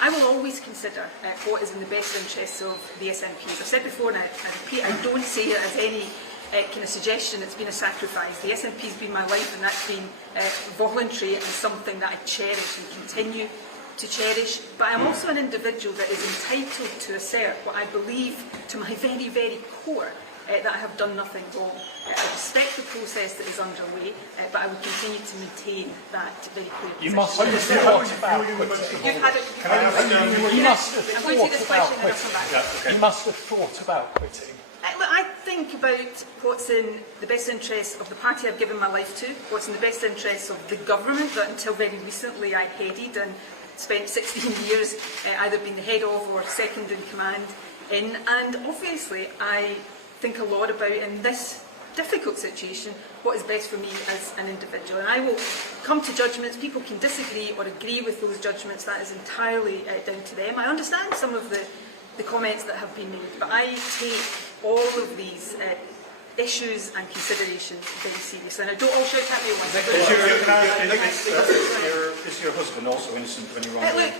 I will always consider what is in the best interests of the SNP. As I've said before, and I repeat, I don't see it as any kind of suggestion it's been a sacrifice. The SNP has been my life, and that's been voluntary and something that I cherish and continue to cherish. But I'm also an individual that is entitled to assert what I believe to my very, very core, that I have done nothing wrong. I respect the process that is underway, but I will continue to maintain that very clear position. You must have thought about quitting. I'm going to take this question and I'll come back. Yeah, okay. You must have thought about quitting. Look, I think about what's in the best interests of the party I've given my life to, what's in the best interests of the government that until very recently I headed and spent 16 years either being the head of or second in command in, and obviously I think a lot about, in this difficult situation, what is best for me as an individual. And I will come to judgments. People can disagree or agree with those judgments. That is entirely down to them. I understand some of the comments that have been made, but I take all of these issues and considerations very seriously. And I don't all shout at me at once. Is your husband also innocent when you're wrong? Look,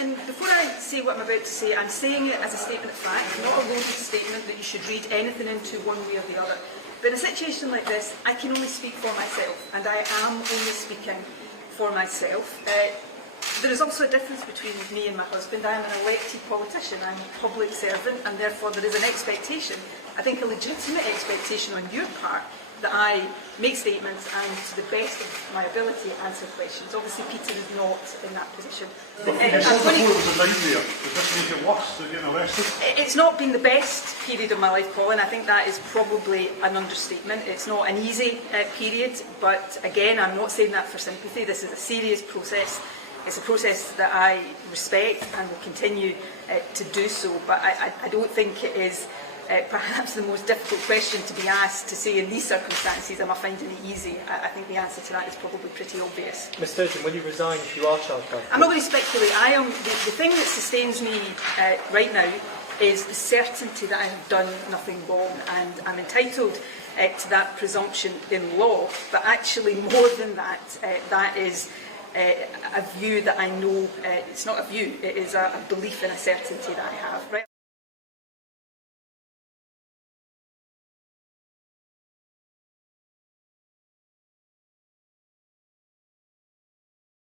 and before I say what I'm about to say, I'm saying it as a statement of fact, not a loaded statement that you should read anything into one way or the other. But in a situation like this, I can only speak for myself, and I am only speaking for myself. There is also a difference between me and my husband. I am an elected politician, I'm a public servant, and therefore there is an expectation, I think a legitimate expectation on your part, that I make statements and to the best of my ability answer questions. Obviously Peter is not in that position. It's not been the best period of my life, Paul, and I think that is probably an understatement. It's not an easy period, but again, I'm not saying that for sympathy. This is a serious process. It's a process that I respect and will continue to do so, but I don't think it is perhaps the most difficult question to be asked to say in these circumstances, am I finding it easy? I think the answer to that is probably pretty obvious. Ms Sturgeon, will you resign if you are charged by? I'm not going to speculate. The thing that sustains me right now is the certainty that I have done nothing wrong, and I'm entitled to that presumption in law, but actually more than that, that is a view that I know, it's not a view, it is a belief and a certainty that I have. Right?